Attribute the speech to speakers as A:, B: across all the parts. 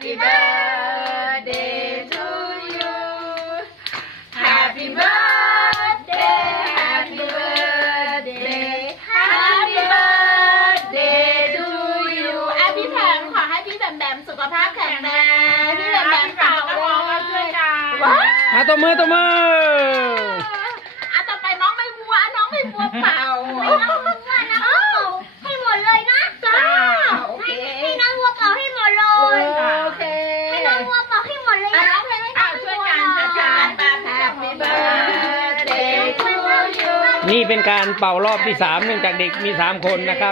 A: Happy birthday to you Happy birthday Happy birthday Happy birthday to you พี่แพมขอให้พี่แบมแบมสุขภาพแข็งแรงพี่แบมแบมเป่าเลยว้าว
B: ตัวมือ
A: ต่อไปน้องไม่บัวเป่า
C: ให้น้องวัวนะเป่าให้หมดเลยนะจ้าให้น้องวัวเป่าให้หมดเลย
A: โอเค
C: ให้น้องวัวเป่าให้หมดเลยนะ
A: ช่วยกันHappy birthday to you
B: นี่เป็นการเป่ารอบที่3เนื่องจากเด็กมี3คนนะครับ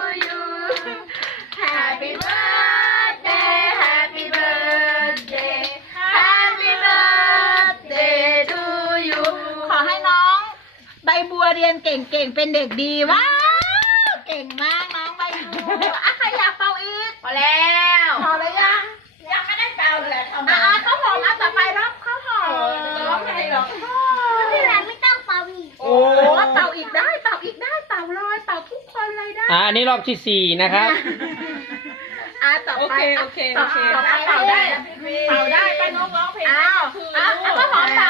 A: Happy birthday Happy birthday Happy birthday to you ขอให้น้องใบบัวเรียนเก่งเป็นเด็กดีว้าวเก่งมากน้องใบบัวใครอยากเป่าอีกพอแล้วยังไม่ได้เป่าเลยข้าวหอมต่อไปรับข้าวหอมร้องไงหรอ
C: พี่แหลมไม่ต้องเป่าอีก
A: โอ้เป่าอีกได้เป่าเลยเป่าทุกคนเลยได้
B: อันนี้รอบที่4นะครับ
A: ต่อไปต่อไปเป่าได้ป้านกร้องเพลงก็หอมเป่า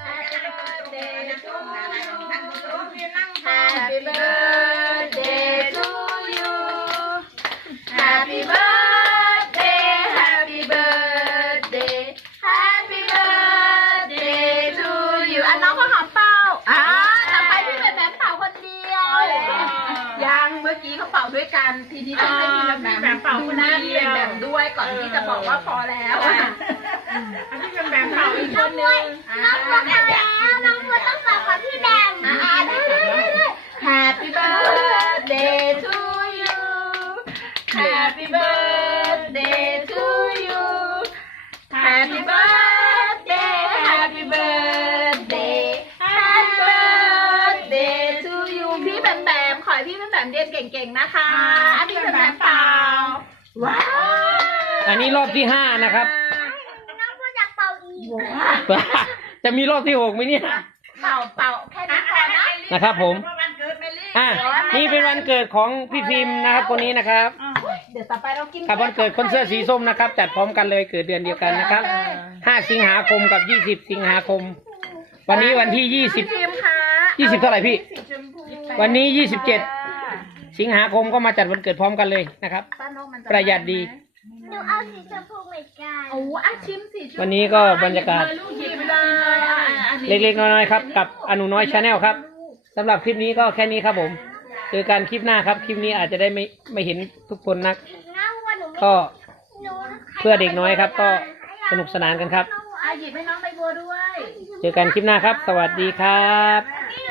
A: Happy birthday to you Happy birthday Happy birthday Happy birthday to you น้องก็หอมเป่าต่อไปพี่แบมเป่าคนเดียวยังเมื่อกี้เขาเป่าด้วยกันทีนี้ต้องให้พี่แบมเป่าคนนั้นพี่แบมด้วยก่อนที่จะบอกว่าพอแล้วพี่แบมเป่าอีกคนนึง
C: น้องวัวเป่าแล้วน้องวัวต้องเป่ากับพี่แบม
A: ได้ Happy birthday to you Happy birthday to you Happy birthday Happy birthday Happy birthday to you พี่แบมขอให้พี่แบมเรียนเก่งๆนะคะพี่แบมเป่าว้าว
B: อันนี้รอบที่5นะครับ
C: น้องวัวอยากเป่าอีก
B: จะมีรอบที่6ไหมเนี่ย
A: เป่าแค่นี้พอนะ
B: นะครับผมนี่เป็นวันเกิดของพี่พิมพ์นะครับคนนี้นะครับ
A: เดี๋ยวต่อไปเรากิน
B: กับวันเกิดคนเสื้อสีส้มนะครับจัดพร้อมกันเลยเกิดเดือนเดียวกันนะครับ5 สิงหาคมกับ20 สิงหาคมวันนี้วันที่20เท่าไหร่พี่วันนี้27 สิงหาคมก็มาจัดวันเกิดพร้อมกันเลยนะครับประหยัดดี
C: หนูเอาสีชมพูเหมือนกัน
A: โอ้ชิมสิ
B: วันนี้ก็บรรยากาศเล็กๆน้อยๆครับกับอนุน้อยชาแนลครับสำหรับคลิปนี้ก็แค่นี้ครับผมเจอกันคลิปหน้าครับคลิปนี้อาจจะได้ไม่เห็นทุกคนนักก็เพื่อเด็กน้อยครับก็สนุกสนานกันครับ
A: หยิบให้น้องใบบัวด้วย
B: เจอกันคลิปหน้าครับสวัสดีครับ